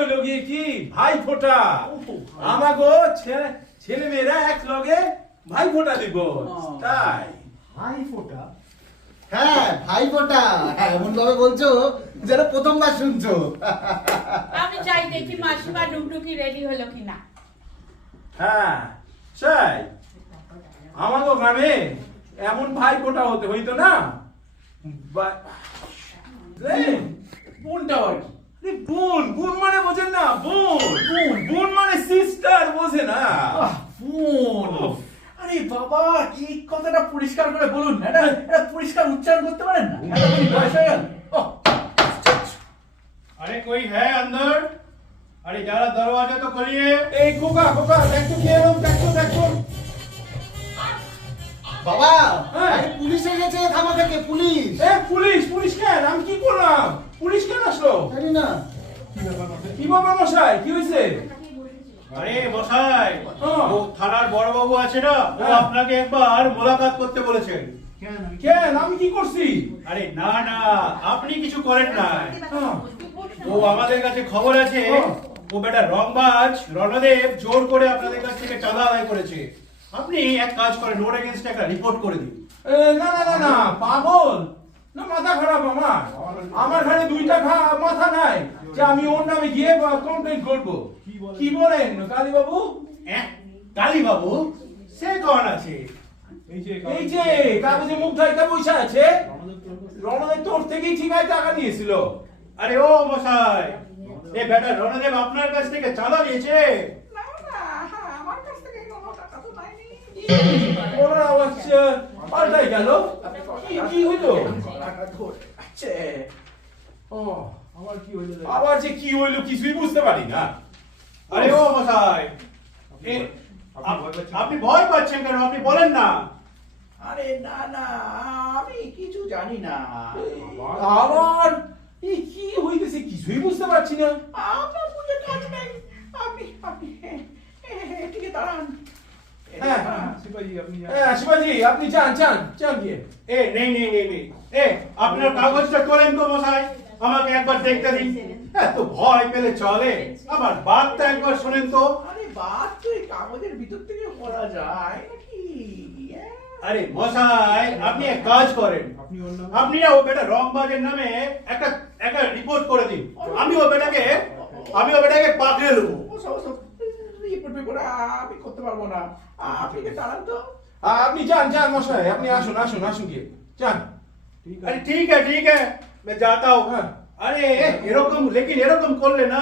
হইল গিয়ে কি ভাই ফোঁটা আমাগো ছেলে মেয়েরা এক লগে ভাই ফোঁটা দিব তাই ভাই ফোঁটা? হ্যাঁ ভাই ফোঁটা, এমন ভাবে বলছো যেন প্রথমবার শুনছো। আমি চাই দেখি মাসিমা ডুগডুগি রেডি হলো কিনা। হ্যাঁ সেই আমাগো গ্রামে এমন ভাই ফোঁটা হতে হইতো না। বোনটা আর কি? বোন বোন মানে বোঝেন না, বোন বোন বোন মানে সিস্টার, বোঝে না? বোন? আরে বাবা, এই কথাটা পরিষ্কার করে বলুন না, এটা পরিষ্কার উচ্চারণ করতে পারেন না? এতখানি বয়স হয়ে গেল। अरे कोई है अंदर? अरे जरा दरवाजा तो खोलिए। এই খোকা খোকা দেখো কি এলো, দেখো বাবা, হ্যাঁ। আরে পুলিশ এসেছে থানা থেকে, পুলিশ। এ পুলিশ পুলিশ কেন? আমি কি করলাম? পুলিশ কেন আসলো? জানি না। কি বাবা মশাই কি হয়েছে? আরে মশাই, হ্যাঁ। ও থানার বড় বাবু আছে না, ও হ্যাঁ। আপনাকে একবার মোলাকাত করতে বলেছেন। কেন আমি কি করছি? আরে না না, আপনি কিছু করেন না। হ্যাঁ। ও আমাদের কাছে খবর আছে, হ্যাঁ। ও বেটা রংবাজ রণদেব জোর করে আপনাদের কাছ থেকে চাঁদা আদায় করেছে। আপনি এক কাজ করেন, ওর এগেইনস্টে একটা রিপোর্ট করে দিন। না না না না পাগল না, মাথা খারাপ আমার ঘরে দুইটা মাথা নাই যে আমি ওর নামে গিয়ে কমপ্লেন করব। কি বলেন কালী বাবু? কালী বাবু সে কোন আছে? এই যে কাগজে মুখ ঢাকা বসে আছে, রণদেব তোর থেকেই ঠিকায় টাকা নিয়েছিল। আরে ও মশাই, এ বেটা রণদেব আপনার কাছ থেকে চাঁদা নিয়েছে? ওরা আওয়াজ পাল্টাই গেল, কি হইলো? ও আবার যে কি হইলো কিছুই বুঝতে পারি না। আরে ও মশাই, আপনি ভয় পাচ্ছেন কেন? আপনি বলেন না। আরে না না, আমি কিছু জানি না। আবার এই কি হইতেছে কিছুই বুঝতে পারছি না। আপনার বুঝে কাজ নেই। আপনি এদিকে দাঁড়ান। হ্যাঁ শিবাজি আপনি চান গিয়ে। নেই। আপনার কাগজটা তোলেন তো মশাই, আমাকে একবার দেখতে দিন। এত ভয় পেলে চলে? আমার বাতটা একবার শোনেন তো। আরে বাদ তো এই কাগজের ভিতর থেকে পড়া যায় নাকি? আরে মশাই, আপনি এক কাজ করেন, আপনি না ও বেটা রংবাজের নামে একটা রিপোর্ট করে দিন। আমি ও বেটাকে পাকড়ে দেবো। আমি করতে পারবো না, আপনি দাঁড়ান তো। আপনি যান মশাই, আপনি আসুন গিয়ে যান। अरे ठीक है मैं जाता हूँ। हाँ। अरे এরকম করলে না